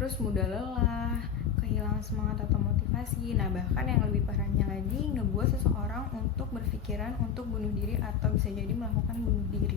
terus mudah lelah, kehilangan semangat atau motivasi. Nah, bahkan yang lebih parahnya lagi, ngebuat seseorang untuk berpikiran untuk bunuh diri atau bisa jadi melakukan bunuh diri.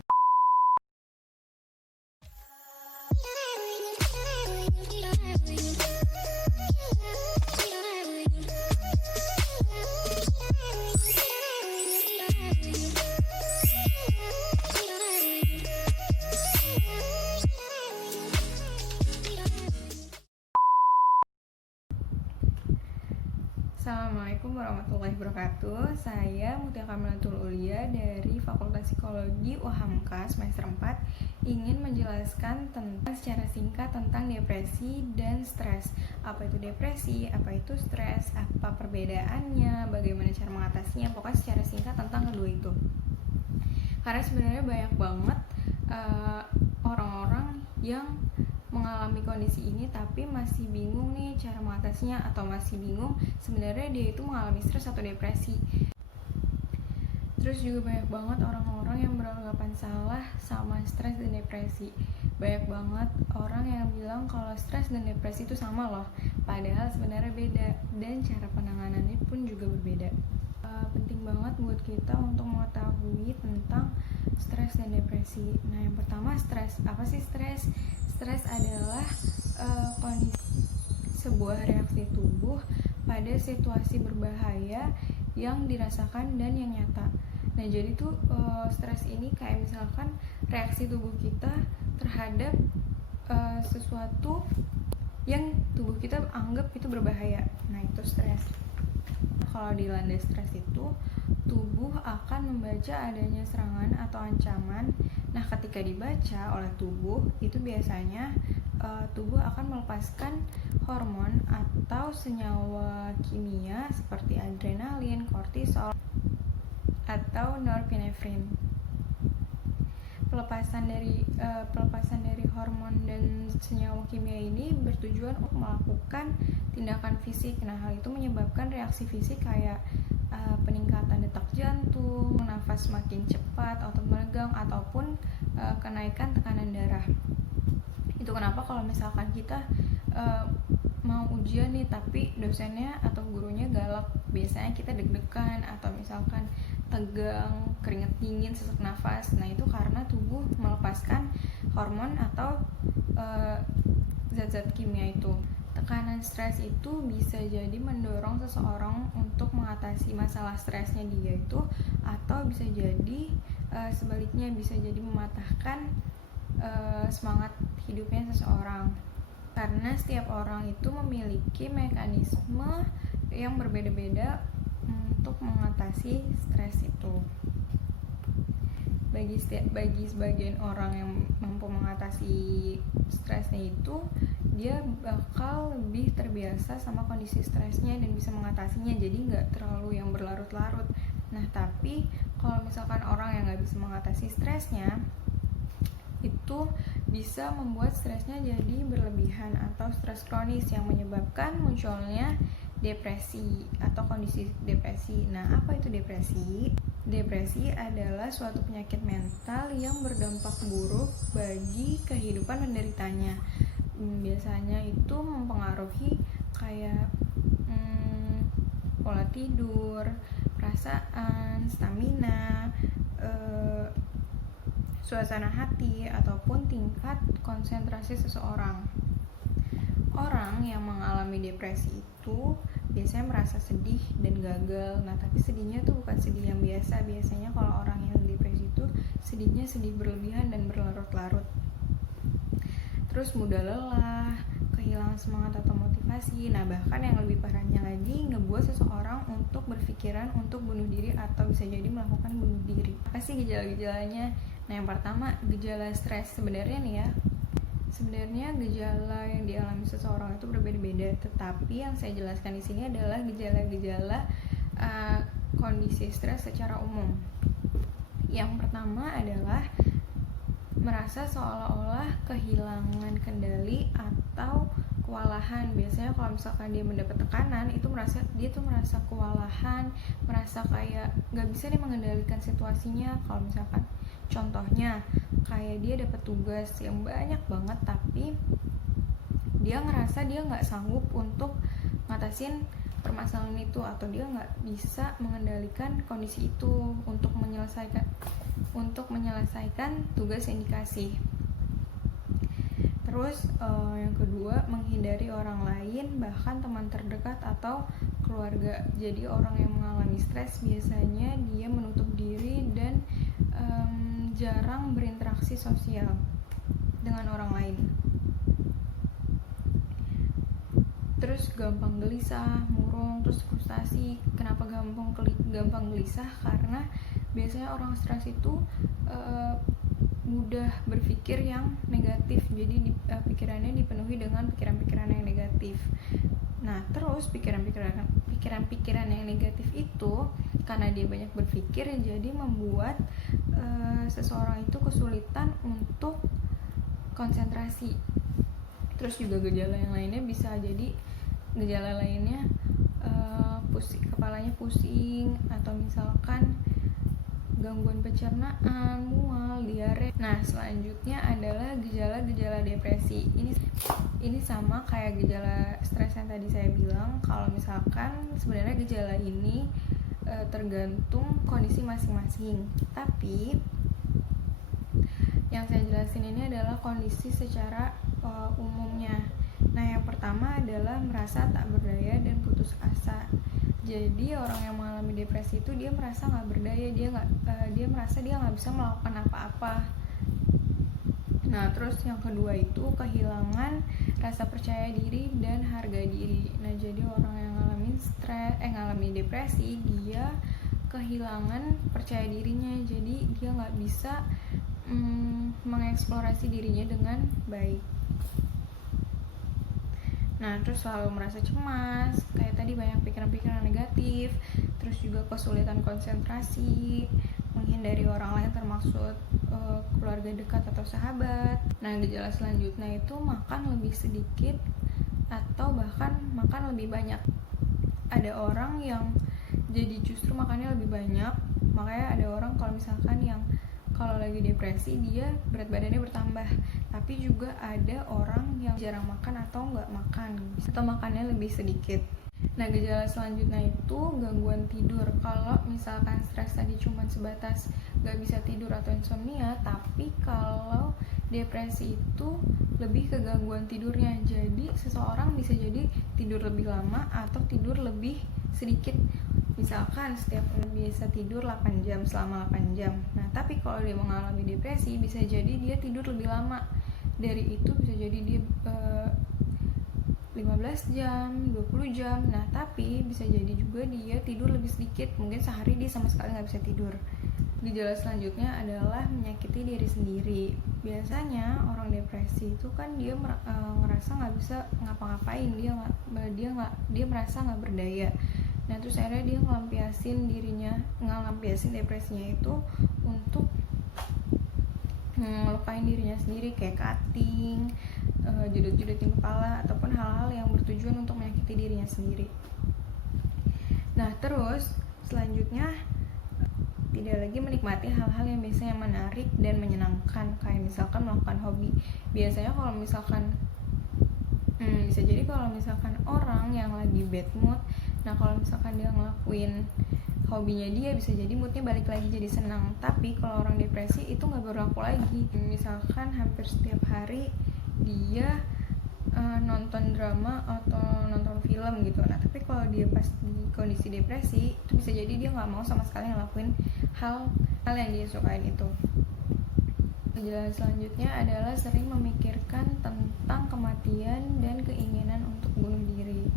Assalamualaikum warahmatullahi wabarakatuh. Saya Mutia Kamalatul Ulia dari Fakultas Psikologi UHAMKA semester 4 ingin menjelaskan secara singkat tentang depresi dan stres. Apa itu depresi, apa itu stres, apa perbedaannya, bagaimana cara mengatasinya, pokoknya secara singkat tentang kedua itu. Karena sebenarnya banyak banget orang-orang yang mengalami kondisi ini tapi masih bingung nih cara mengatasinya, atau masih bingung sebenarnya dia itu mengalami stres atau depresi. Terus juga banyak banget orang-orang yang beranggapan salah sama stres dan depresi. Banyak banget orang yang bilang kalau stres dan depresi itu sama loh, padahal sebenarnya beda, dan cara penanganannya pun juga berbeda. Penting banget buat kita untuk mengetahui tentang stres dan depresi. Nah, yang pertama stres. Apa sih stres? Stres adalah kondisi sebuah reaksi tubuh pada situasi berbahaya yang dirasakan dan yang nyata. Nah, jadi tuh stres ini kayak misalkan reaksi tubuh kita terhadap sesuatu yang tubuh kita anggap itu berbahaya. Nah, itu stres. Kalau dilanda stres itu, tubuh akan membaca adanya serangan atau ancaman. Nah, ketika dibaca oleh tubuh, itu biasanya tubuh akan melepaskan hormon atau senyawa kimia seperti adrenalin, kortisol, atau norepinefrin. Pelepasan dari hormon dan senyawa kimia ini bertujuan untuk melakukan tindakan fisik. Nah, hal itu menyebabkan reaksi fisik kayak peningkatan detak jantung, nafas makin cepat, otot menegang, ataupun kenaikan tekanan darah. Itu kenapa kalau misalkan kita mau ujian nih tapi dosennya atau gurunya galak, biasanya kita deg-degan atau misalkan tegang, keringat dingin, sesak nafas. Nah, itu karena tubuh melepaskan hormon atau zat-zat kimia itu. Tekanan stres itu bisa jadi mendorong seseorang untuk mengatasi masalah stresnya dia itu, atau bisa jadi sebaliknya, bisa jadi mematahkan semangat hidupnya seseorang. Karena setiap orang itu memiliki mekanisme yang berbeda-beda untuk mengatasi stres itu. Bagi sebagian orang yang mampu mengatasi stresnya itu, dia bakal lebih terbiasa sama kondisi stresnya dan bisa mengatasinya, jadi nggak terlalu yang berlarut-larut. Nah, tapi kalau misalkan orang yang nggak bisa mengatasi stresnya, itu bisa membuat stresnya jadi berlebihan atau stres kronis yang menyebabkan munculnya depresi atau kondisi depresi. Nah, apa itu depresi? Depresi adalah suatu penyakit mental yang berdampak buruk bagi kehidupan penderitanya. Biasanya itu mempengaruhi kayak pola tidur, perasaan, stamina, suasana hati, ataupun tingkat konsentrasi seseorang. Orang yang mengalami depresi itu biasanya merasa sedih dan gagal. Nah, tapi sedihnya tuh bukan sedih yang biasa. Biasanya kalau orang yang depresi itu sedihnya sedih berlebihan dan berlarut-larut. Terus mudah lelah, kehilangan semangat atau motivasi. Nah, bahkan yang lebih parahnya lagi, ngebuat seseorang untuk berpikiran untuk bunuh diri atau bisa jadi melakukan bunuh diri. Apa sih gejala-gejalanya? Nah, yang pertama, gejala stres. Sebenarnya gejala yang dialami seseorang itu berbeda-beda, tetapi yang saya jelaskan di sini adalah gejala-gejala kondisi stres secara umum. Yang pertama adalah merasa seolah-olah kehilangan kendali atau kewalahan. Biasanya kalau misalkan dia mendapat tekanan, dia tuh merasa kewalahan, merasa kayak nggak bisa nih mengendalikan situasinya. Kalau misalkan contohnya kayak dia dapat tugas yang banyak banget tapi dia ngerasa dia nggak sanggup untuk ngatasin permasalahan itu, atau dia nggak bisa mengendalikan kondisi itu untuk menyelesaikan tugas yang dikasih. Terus yang kedua, menghindari orang lain, bahkan teman terdekat atau keluarga. Jadi orang yang mengalami stres biasanya dia menutup diri dan jarang berinteraksi sosial dengan orang lain. Terus gampang gelisah, murung, terus frustasi. Kenapa gampang gelisah? Karena biasanya orang stres itu mudah berpikir yang negatif, jadi pikirannya dipenuhi dengan pikiran-pikiran yang negatif. Nah, terus pikiran-pikiran yang negatif itu karena dia banyak berpikir, jadi membuat seseorang itu kesulitan untuk konsentrasi. Terus juga gejala yang lainnya bisa jadi kepalanya pusing, atau misalkan gangguan pencernaan, mual, diare. Nah, selanjutnya adalah gejala-gejala depresi. Ini sama kayak gejala stres yang tadi saya bilang. Kalau misalkan sebenarnya gejala ini tergantung kondisi masing-masing. Tapi yang saya jelasin ini adalah kondisi secara umumnya. Nah, yang pertama adalah merasa tak berdaya dan putus asa. Jadi orang yang mengalami depresi itu dia merasa nggak berdaya, dia merasa dia nggak bisa melakukan apa-apa. Nah, terus yang kedua itu kehilangan rasa percaya diri dan harga diri. Nah, jadi orang yang ngalami depresi, dia kehilangan percaya dirinya, jadi dia nggak bisa mengeksplorasi dirinya dengan baik. Nah, terus selalu merasa cemas, kayak tadi banyak pikiran-pikiran negatif, terus juga kesulitan konsentrasi, menghindari orang lain termaksud keluarga dekat atau sahabat. Nah, gejala selanjutnya itu makan lebih sedikit atau bahkan makan lebih banyak. Ada orang yang jadi justru makannya lebih banyak, makanya ada orang kalau misalkan yang kalau lagi depresi dia berat badannya bertambah. Tapi juga ada orang yang jarang makan atau nggak makan, atau makannya lebih sedikit. Nah, gejala selanjutnya itu gangguan tidur. Kalau misalkan stres tadi cuma sebatas nggak bisa tidur atau insomnia, tapi kalau depresi itu lebih ke gangguan tidurnya. Jadi seseorang bisa jadi tidur lebih lama atau tidur lebih sedikit. Misalkan setiap orang biasa tidur 8 jam selama 8 jam. Nah, tapi kalau dia mengalami depresi bisa jadi dia tidur lebih lama. Dari itu bisa jadi dia 15 jam, 20 jam. Nah, tapi bisa jadi juga dia tidur lebih sedikit. Mungkin sehari dia sama sekali nggak bisa tidur. Gejala selanjutnya adalah menyakiti diri sendiri. Biasanya orang depresi itu kan dia ngerasa nggak bisa ngapa-ngapain, dia merasa nggak berdaya. Nah, terus akhirnya dia ngelampiasin depresinya itu untuk ngelupain dirinya sendiri, kayak cutting, judut-judutin kepala, ataupun hal-hal yang bertujuan untuk menyakiti dirinya sendiri. Nah, terus selanjutnya tidak lagi menikmati hal-hal yang biasanya menarik dan menyenangkan, kayak misalkan melakukan hobi. Biasanya kalau misalkan bisa jadi kalau misalkan orang yang lagi bad mood, nah kalau misalkan dia ngelakuin hobinya dia, bisa jadi moodnya balik lagi jadi senang. Tapi kalau orang depresi itu nggak berlaku lagi. Misalkan hampir setiap hari dia nonton drama atau nonton film gitu. Nah, tapi kalau dia pas di kondisi depresi itu bisa jadi dia nggak mau sama sekali ngelakuin hal yang dia sukain itu. Gejala selanjutnya adalah sering memikirkan tentang kematian dan keinginan untuk bunuh diri.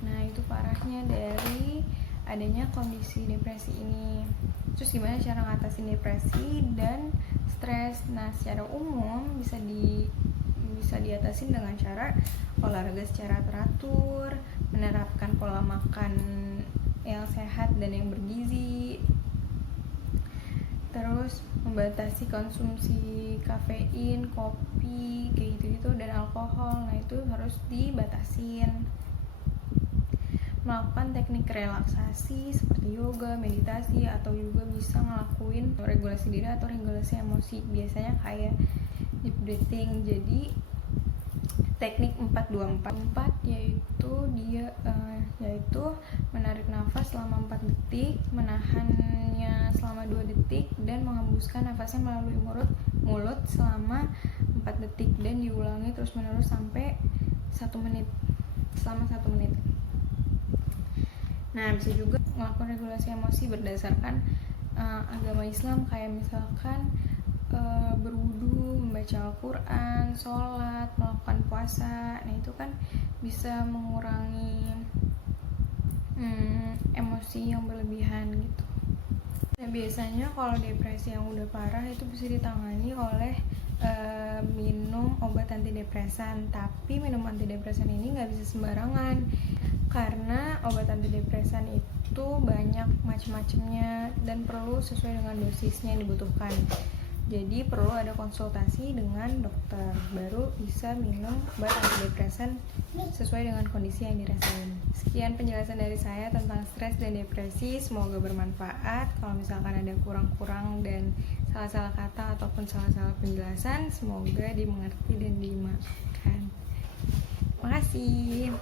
Nah, itu parahnya dari adanya kondisi depresi ini. Terus gimana cara ngatasin depresi dan stres? Nah, secara umum bisa diatasin dengan cara olahraga secara teratur, menerapkan pola makan yang sehat dan yang bergizi, terus membatasi konsumsi kafein, kopi, kayak gitu-gitu, dan alkohol. Nah, itu harus dibatasin. Melakukan teknik relaksasi seperti yoga, meditasi, atau juga bisa ngelakuin regulasi diri atau regulasi emosi. Biasanya kayak deep breathing. Jadi teknik 424. Yaitu yaitu menarik nafas selama 4 detik, menahannya selama 2 detik, dan menghembuskan nafasnya melalui mulut selama 4 detik, dan diulangi terus menerus sampai 1 menit, selama 1 menit. Nah, bisa juga melakukan regulasi emosi berdasarkan agama Islam, kayak misalkan berwudu, membaca Al-Quran, sholat, melakukan puasa. Nah, itu kan bisa mengurangi emosi yang berlebihan gitu. Nah, biasanya kalau depresi yang udah parah itu bisa ditangani oleh minum obat antidepresan. Tapi minum antidepresan ini nggak bisa sembarangan, karena obat antidepresan itu banyak macam-macamnya dan perlu sesuai dengan dosisnya yang dibutuhkan. Jadi perlu ada konsultasi dengan dokter, baru bisa minum obat antidepresan sesuai dengan kondisi yang dirasain. Sekian penjelasan dari saya tentang stres dan depresi, semoga bermanfaat. Kalau misalkan ada kurang-kurang dan salah-salah kata ataupun salah-salah penjelasan, semoga dimengerti dan dimaafkan. Makasih.